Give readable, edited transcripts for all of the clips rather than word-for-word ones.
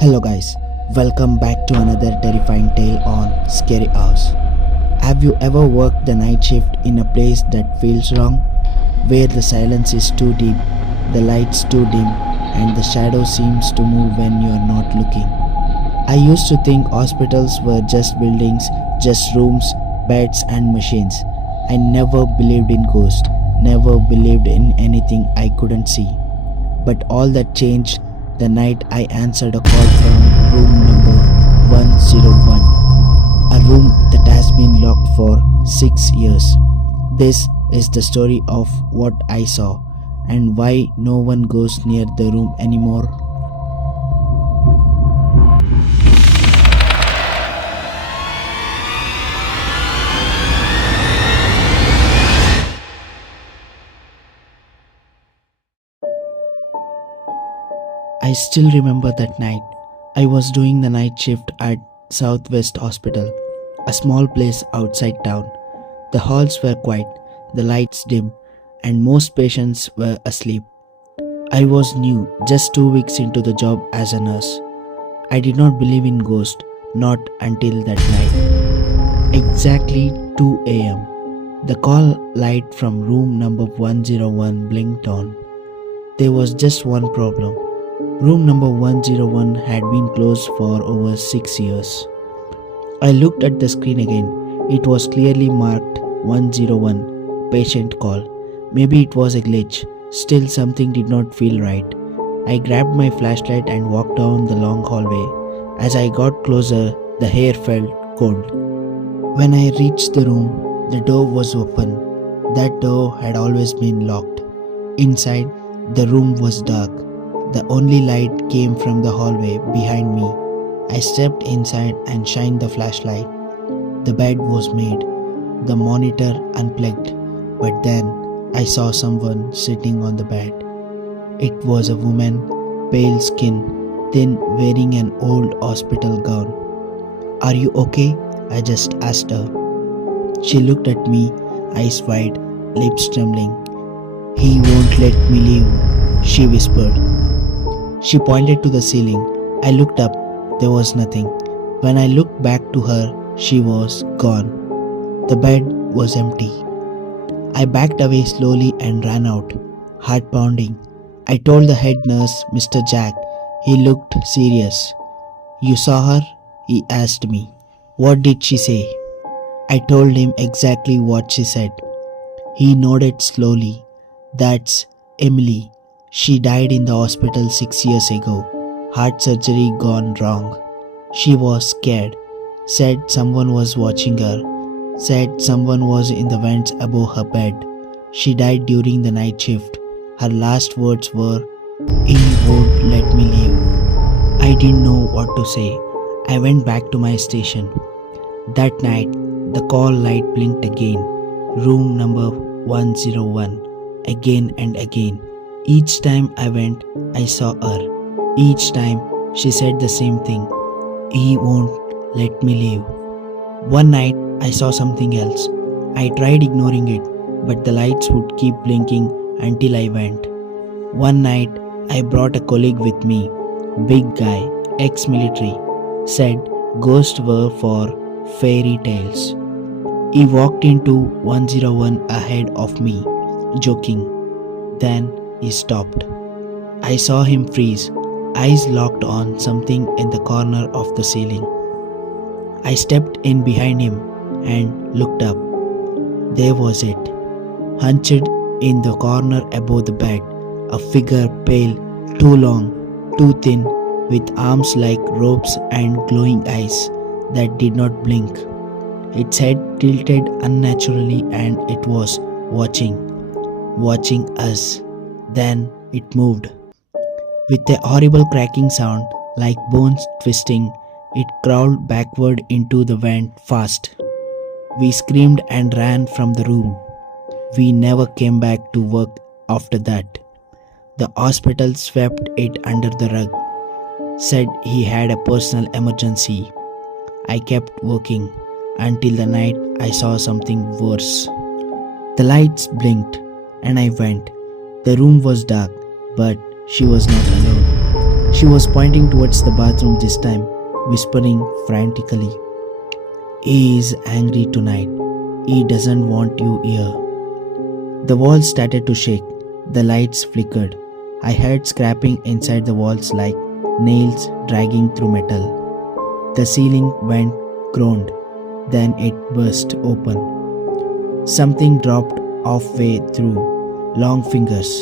Hello guys, welcome back to another terrifying tale on Scary House. Have you ever worked the night shift in a place that feels wrong? Where the silence is too deep, the lights too dim, and the shadow seems to move when you are not looking. I used to think hospitals were just buildings, just rooms, beds and machines. I never believed in ghosts, never believed in anything I couldn't see. But all that changed the night I answered a call from room number 101, a room that has been locked for 6 years. This is the story of what I saw and why no one goes near the room anymore. I still remember that night. I was doing the night shift at Southwest Hospital, a small place outside town. The halls were quiet, the lights dim, and most patients were asleep. I was new, just 2 weeks into the job as a nurse. I did not believe in ghosts, not until that night. Exactly 2 am. The call light from room number 101 blinked on. There was just one problem. Room number 101 had been closed for over 6 years. I looked at the screen again. It was clearly marked 101, patient call. Maybe it was a glitch. Still, something did not feel right. I grabbed my flashlight and walked down the long hallway. As I got closer, the air felt cold. When I reached the room, the door was open. That door had always been locked. Inside, the room was dark. The only light came from the hallway behind me. I stepped inside and shined the flashlight. The bed was made, the monitor unplugged, but then I saw someone sitting on the bed. It was a woman, pale skin, thin, wearing an old hospital gown. "Are you okay?" I just asked her. She looked at me, eyes wide, lips trembling. "He won't let me leave," she whispered. She pointed to the ceiling. I looked up. There was nothing. When I looked back to her, she was gone. The bed was empty. I backed away slowly and ran out, heart pounding. I told the head nurse, Mr. Jack. He looked serious. "You saw her?" he asked me. "What did she say?" I told him exactly what she said. He nodded slowly. "That's Emily. She died in the hospital 6 years ago. Heart surgery gone wrong. She was scared. Said someone was watching her. Said someone was in the vents above her bed. She died during the night shift. Her last words were, 'He won't let me leave.'" I didn't know what to say. I went back to my station. That night, the call light blinked again. Room number 101. Again and again. Each time I went, I saw her. Each time she said the same thing. "He won't let me leave." One night I saw something else. I tried ignoring it, but the lights would keep blinking until I went. One night I brought a colleague with me. Big guy, ex-military. Said ghosts were for fairy tales. He walked into 101 ahead of me, joking. Then he stopped. I saw him freeze, eyes locked on something in the corner of the ceiling. I stepped in behind him and looked up. There was it, hunched in the corner above the bed, a figure pale, too long, too thin, with arms like ropes and glowing eyes that did not blink. Its head tilted unnaturally and it was watching us. Then it moved. With a horrible cracking sound, like bones twisting, it crawled backward into the vent fast. We screamed and ran from the room. We never came back to work after that. The hospital swept it under the rug. Said he had a personal emergency. I kept working until the night I saw something worse. The lights blinked and I went. The room was dark, but she was not alone. She was pointing towards the bathroom this time, whispering frantically, "He is angry tonight. He doesn't want you here." The walls started to shake. The lights flickered. I heard scraping inside the walls like nails dragging through metal. The ceiling went groaned. Then it burst open. Something dropped halfway through. Long fingers.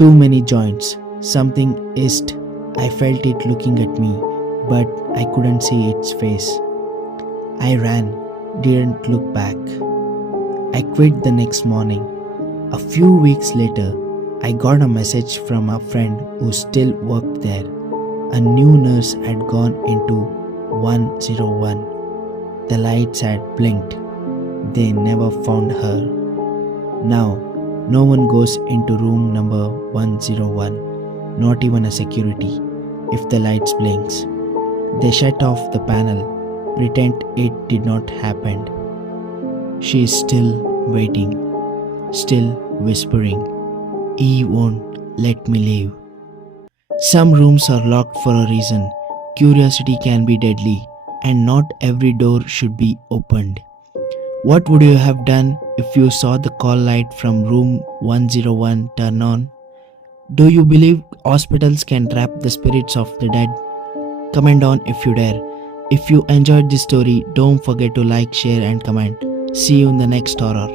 Too many joints. Something hissed. I felt it looking at me, but I couldn't see its face. I ran, didn't look back. I quit the next morning. A few weeks later, I got a message from a friend who still worked there. A new nurse had gone into 101. The lights had blinked. They never found her. Now, no one goes into room number 101, not even a security, if the lights blinks. They shut off the panel, pretend it did not happen. She is still waiting, still whispering, "He won't let me leave." Some rooms are locked for a reason. Curiosity can be deadly, and not every door should be opened. What would you have done if you saw the call light from room 101 turn on? Do you believe hospitals can trap the spirits of the dead? Comment on if you dare. If you enjoyed this story, don't forget to like, share, and comment. See you in the next horror.